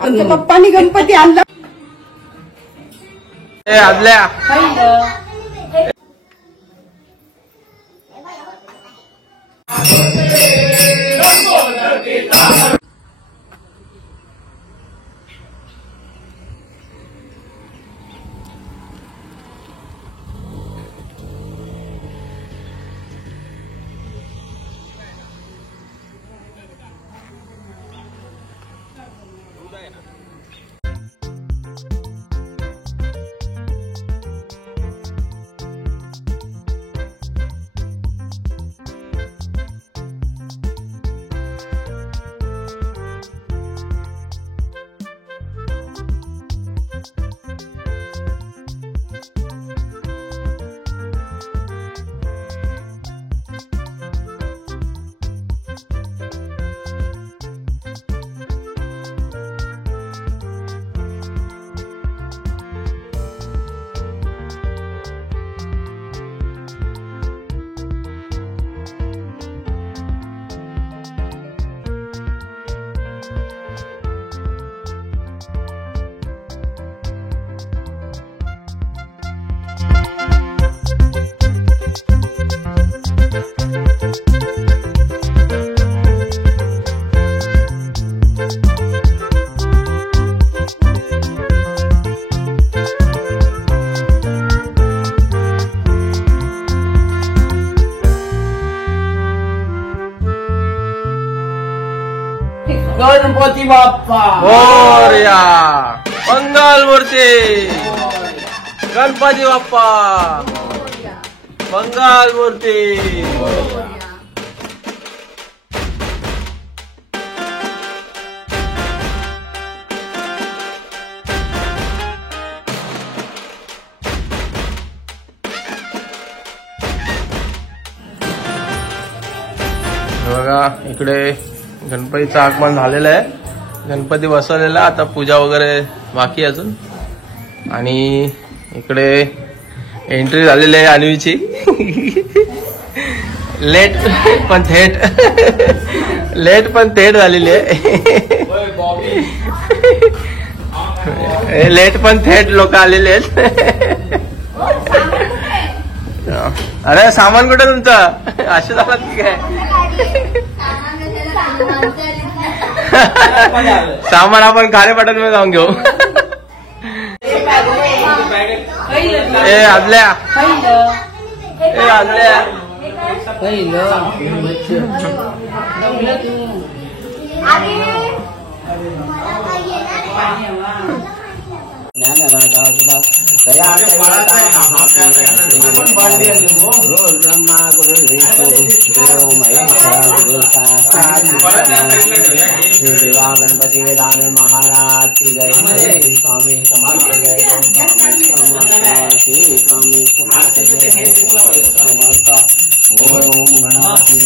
आमच्या पप्पांनी गणपती आणला आदल्या गणपती बाप्पा मोरया, मंगल मूर्ती, गणपती बाप्पा, मंगल मूर्ती. बघा इकडे गणपतीचं आगमन झालेलं आहे. गणपती बसवलेला, आता पूजा वगैरे बाकी अजून. आणि इकडे एंट्री झालेली आहे अन्वीची. लेट पण थेट झालेली आहे. लेट पण थेट लोक आलेले आहेत. अरे सामान कुठे तुमचं? असे झालं की काय? सामान आपण खारेपाटणमध्ये जाऊन घेऊ. ए आदल्या गणपती वेदांत महाराज की जय. स्वामी समर्थ जय. स्वामी समर्थ जय. ओम गणपती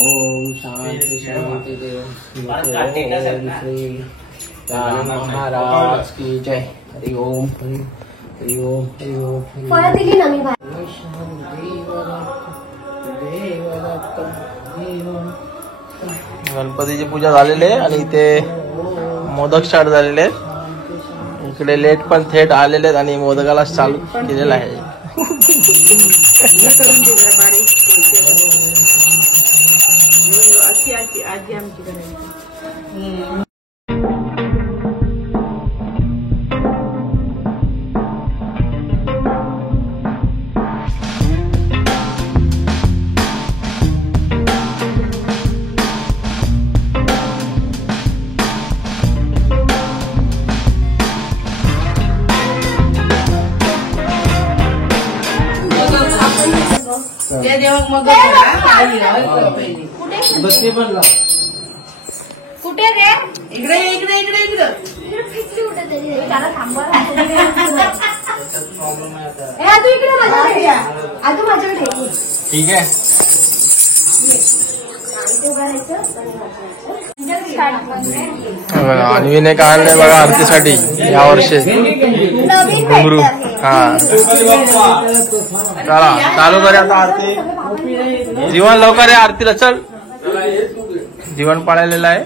ओम शांति शांति देव श्री महाराज की जय. हरि ओम हरि ओम हरि ओम. गणपतीची पूजा झालेली आहे आणि इथे मोदक स्टार्ट झालेले आहेत. इकडे लेट पण थेट आलेले आहेत आणि मोदकाला चालू केलेला आहे. कुठे रे? इकडे इकडे इकडे इकडे ठीक आहे. अन्वीने काढले बघा आरतीसाठी या वर्षी घुंगरू. हा चला चालू करूया आता आरती. जीवन लवकर आहे आरतीला. चल जीवन पाळलेलं आहे.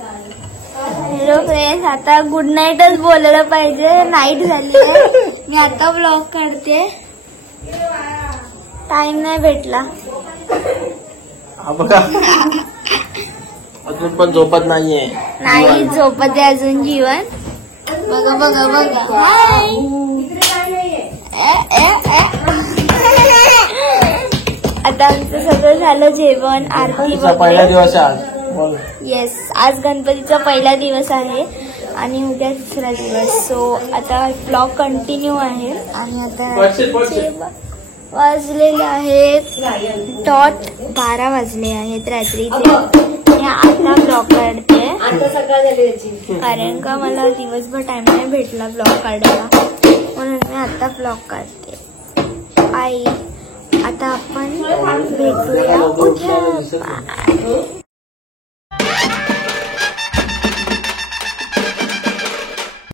हॅलो फ्रेंड्स, आता गुड नाईटच बोलायला पाहिजे. नाईट झाली आहे. मी आता व्लॉग काढते. टाइम नाही भेटला. हा बघा अजून पण झोपत नाहीये. नाही झोपत आहे अजून जीवन. बघा बघा बघा. हाय. आता आमचं सगळं झालं जेवण, आरती पहिला दिवस आहे आज. बोल. येस, आज गणपतीचा पहिला दिवस आहे आणि उद्या दुसरा दिवस. सो आता ब्लॉग कंटिन्यू आहे. आणि आता वाजलेले आहेत डॉट 12 वाजले आहेत रात्रीचे. मी आता ब्लॉग काढते. आता सकाळ झाली त्याची. कारण का मला दिवसभर टाइम नाही भेटला ब्लॉग काढायला, म्हणून मी आता ब्लॉग काढते. आई आता आपण भेटूया उद्या.